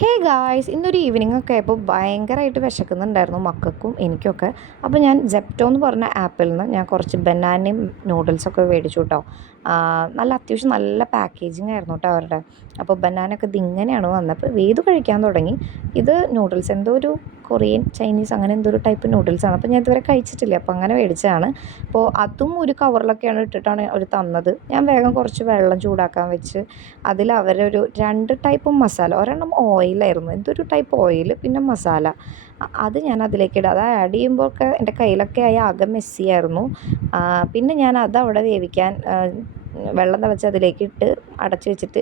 Hey guys, ഇന്നൊരു evening ഒക്കെ ആയപ്പോൾ ഭയങ്കരമായിട്ട് വിശക്കുന്നുണ്ടായിരുന്നു മക്കൾക്കും എനിക്കൊക്കെ. അപ്പോൾ ഞാൻ ജെപ്റ്റോ എന്ന് പറഞ്ഞ ആപ്പിൽ നിന്ന് ഞാൻ കുറച്ച് ബനാനയും നൂഡിൽസൊക്കെ മേടിച്ചു കേട്ടോ. അത്യാവശ്യം നല്ല പാക്കേജിങ് ആയിരുന്നു കേട്ടോ അവരുടെ. അപ്പോൾ ബനാനൊക്കെ ഇതിങ്ങനെയാണ് വന്നപ്പോൾ വേദു കഴിക്കാൻ തുടങ്ങി. ഇത് നൂഡിൽസ് എന്തോ ഒരു കൊറിയൻ ചൈനീസ് അങ്ങനെ എന്തോ ഒരു ടൈപ്പ് നൂഡിൽസാണ്. അപ്പോൾ ഞാൻ ഇതുവരെ കഴിച്ചിട്ടില്ല, അപ്പോൾ അങ്ങനെ മേടിച്ചതാണ്. അപ്പോൾ അതും ഒരു കവറിലൊക്കെയാണ് ഇട്ടിട്ടാണ് അവർ തന്നത്. ഞാൻ വേഗം കുറച്ച് വെള്ളം ചൂടാക്കാൻ വെച്ച് അതിൽ അവരൊരു 2 ടൈപ്പ് മസാല, ഒരെണ്ണം ഓയിലായിരുന്നു, എന്തൊരു ടൈപ്പ് ഓയിൽ, പിന്നെ മസാല, അത് ഞാൻ അതിലേക്ക് ഇടുക. അത് ആഡ് ചെയ്യുമ്പോഴൊക്കെ എൻ്റെ കയ്യിലൊക്കെ ആയി ആകെ മെസ്സിയായിരുന്നു. പിന്നെ ഞാൻ അതവിടെ വേവിക്കാൻ വെള്ളം തിളച്ച് അതിലേക്ക് ഇട്ട് അടച്ച് വെച്ചിട്ട്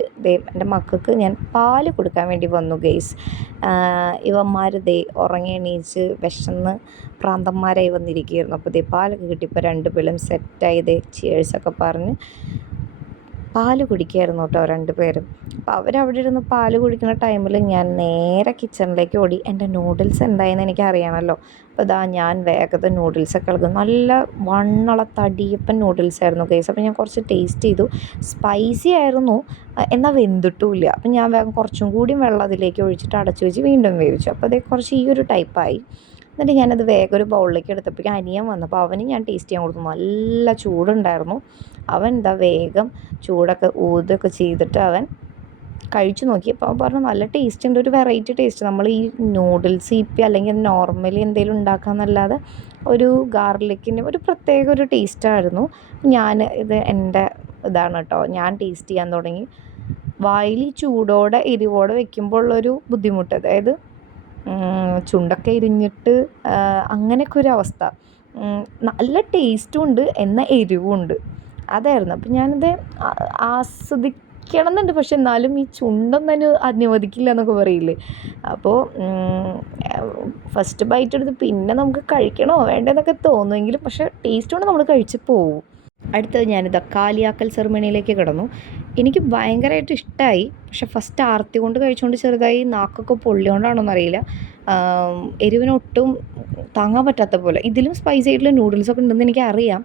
എൻ്റെ മക്കൾക്ക് ഞാൻ പാല് കൊടുക്കാൻ വേണ്ടി വന്നു ഗെയ്സ്. ഇവന്മാർ ഉറങ്ങി എണീച്ച് വിശന്ന് പ്രാന്തന്മാരായി വന്നിരിക്കുകയായിരുന്നു. അപ്പോൾ പാലൊക്കെ കിട്ടിയപ്പോൾ 2 പേരും സെറ്റായി ചിയേഴ്സൊക്കെ പറഞ്ഞ് പാല് കുടിക്കുകയായിരുന്നു കേട്ടോ 2 പേരും. അപ്പോൾ അവരവിടെ ഇരുന്ന് പാല് കുടിക്കുന്ന ടൈമിൽ ഞാൻ നേരെ കിച്ചണിലേക്ക് ഓടി. എൻ്റെ നൂഡിൽസ് എന്തായെന്ന് എനിക്ക് അറിയണമല്ലോ. അപ്പോൾ ഞാൻ വേഗത്തെ നൂഡിൽസൊക്കെ ഇളകും. നല്ല വണ്ണുള്ള തടിയപ്പൻ നൂഡിൽസ് ആയിരുന്നു ഗൈസ്. അപ്പോൾ ഞാൻ കുറച്ച് ടേസ്റ്റ് ചെയ്തു. സ്പൈസി ആയിരുന്നു, എന്നാൽ വെന്തിട്ടുമില്ല. അപ്പം ഞാൻ വേഗം കുറച്ചും കൂടി വെള്ളം അതിലേക്ക് ഒഴിച്ചിട്ട് അടച്ചു വെച്ച് വീണ്ടും വേവിച്ചു. അപ്പോൾ കുറച്ച് ഈ ഒരു ടൈപ്പായി. എന്നിട്ട് ഞാനത് വേഗം ഒരു ബൗളിലേക്ക് എടുത്തപ്പോഴേക്കും അനിയൻ വന്നപ്പോൾ അവന് ഞാൻ ടേസ്റ്റ് ചെയ്യാൻ കൊടുത്തു. നല്ല ചൂടുണ്ടായിരുന്നു. അവൻ വേഗം ചൂടൊക്കെ ഊതൊക്കെ ചെയ്തിട്ട് അവൻ കഴിച്ചു നോക്കിയപ്പോൾ അവൻ പറഞ്ഞു നല്ല ടേസ്റ്റ് ഉണ്ട്, ഒരു വെറൈറ്റി ടേസ്റ്റ്. നമ്മൾ ഈ നൂഡിൽസ് ഇപ്പി അല്ലെങ്കിൽ നോർമലി എന്തെങ്കിലും ഉണ്ടാക്കാമെന്നല്ലാതെ ഒരു ഗാർലിക്കിന് ഒരു പ്രത്യേക ഒരു ടേസ്റ്റായിരുന്നു. ഇത് എൻ്റെ ഇതാണ് കേട്ടോ, ഞാൻ ടേസ്റ്റ് ചെയ്യാൻ തുടങ്ങി. വായിൽ ചൂടോടെ എരിവോടെ വെക്കുമ്പോൾ ഉള്ളൊരു ബുദ്ധിമുട്ട്, അതായത് ചുണ്ടൊക്കെ ഇരിഞ്ഞിട്ട് അങ്ങനെയൊക്കെ ഒരു അവസ്ഥ. നല്ല ടേസ്റ്റും ഉണ്ട്, എന്നാൽ എരിവുണ്ട്, അതായിരുന്നു. അപ്പം ഞാനിത് ആസ്വദിക്കണം എന്നുണ്ട്, പക്ഷെ എന്നാലും ഈ ചുണ്ടൊന്നും അനുവദിക്കില്ല എന്നൊക്കെ പറയില്ലേ. അപ്പോൾ ഫസ്റ്റ് ബൈറ്റ് എടുത്ത് പിന്നെ നമുക്ക് കഴിക്കണോ വേണ്ടെന്നൊക്കെ തോന്നുമെങ്കിലും പക്ഷേ ടേസ്റ്റ് കൊണ്ട് നമ്മൾ കഴിച്ച് പോവും. അടുത്തത് ഞാനിത് കാലിയാക്കൽ സെറിമണിയിലേക്ക് കിടന്നു. എനിക്ക് ഭയങ്കരമായിട്ട് ഇഷ്ടമായി, പക്ഷെ ഫസ്റ്റ് ആർത്തി കൊണ്ട് കഴിച്ചുകൊണ്ട് ചെറുതായി നാക്കൊക്കെ പൊള്ളിയോണ്ടാണോന്ന് അറിയില്ല, എരിവിനൊട്ടും താങ്ങാൻ പറ്റാത്ത പോലെ. ഇതിലും സ്പൈസി ആയിട്ടുള്ള നൂഡിൽസൊക്കെ ഉണ്ടെന്ന് എനിക്കറിയാം.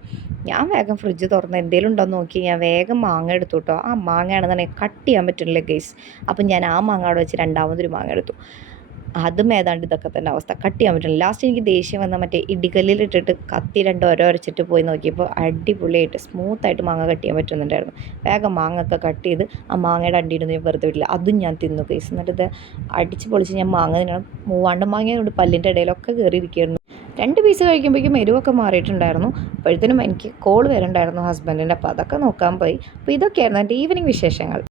ഞാൻ വേഗം ഫ്രിഡ്ജ് തുറന്ന് എന്തെങ്കിലും ഉണ്ടോയെന്ന് നോക്കി ഞാൻ വേഗം മാങ്ങ എടുത്തു കേട്ടോ. ആ മാങ്ങയാണെന്നുണ്ടെങ്കിൽ കട്ട് ചെയ്യാൻ പറ്റുന്നില്ല ഗൈസ്. അപ്പം ഞാൻ ആ മാങ്ങ അവിടെ വെച്ച് രണ്ടാമതൊരു മാങ്ങ എടുത്തു. അതും ഏതാണ്ട് ഇതൊക്കെ തന്നെ അവസ്ഥ, കട്ട് ചെയ്യാൻ പറ്റില്ല. ലാസ്റ്റ് എനിക്ക് ദേഷ്യം വന്ന മറ്റേ ഇടികല്ലിലിട്ടിട്ട് കത്തി 2 ഒരച്ചിട്ട് പോയി നോക്കിയപ്പോൾ അടിപൊളിയായിട്ട് സ്മൂത്തായിട്ട് മാങ്ങ കട്ട് ചെയ്യാൻ പറ്റുന്നുണ്ടായിരുന്നു. വേഗം മാങ്ങ ഒക്കെ കട്ട് ചെയ്ത് ആ മാങ്ങയുടെ അണ്ടിയിടുന്ന ഞാൻ വെറുതെ വിട്ടില്ല, അതും ഞാൻ തിന്നു കേസ്. എന്നിട്ട് അടിച്ച് പൊളിച്ച് ഞാൻ മാങ്ങ തിന്നണം. 3 മാങ്ങ കൊണ്ട് പല്ലിൻ്റെ ഇടയിലൊക്കെ കയറിയിരിക്കുകയായിരുന്നു. 2 പീസ് കഴിക്കുമ്പോഴേക്കും എരിവൊക്കെ മാറിയിട്ടുണ്ടായിരുന്നു. അപ്പോഴത്തേനും എനിക്ക് കോൾ വരുന്നുണ്ടായിരുന്നു ഹസ്ബൻഡിൻ്റെ, അപ്പോൾ അതൊക്കെ നോക്കാൻ പോയി. അപ്പോൾ ഇതൊക്കെയായിരുന്നു എൻ്റെ ഈവനിങ് വിശേഷങ്ങൾ.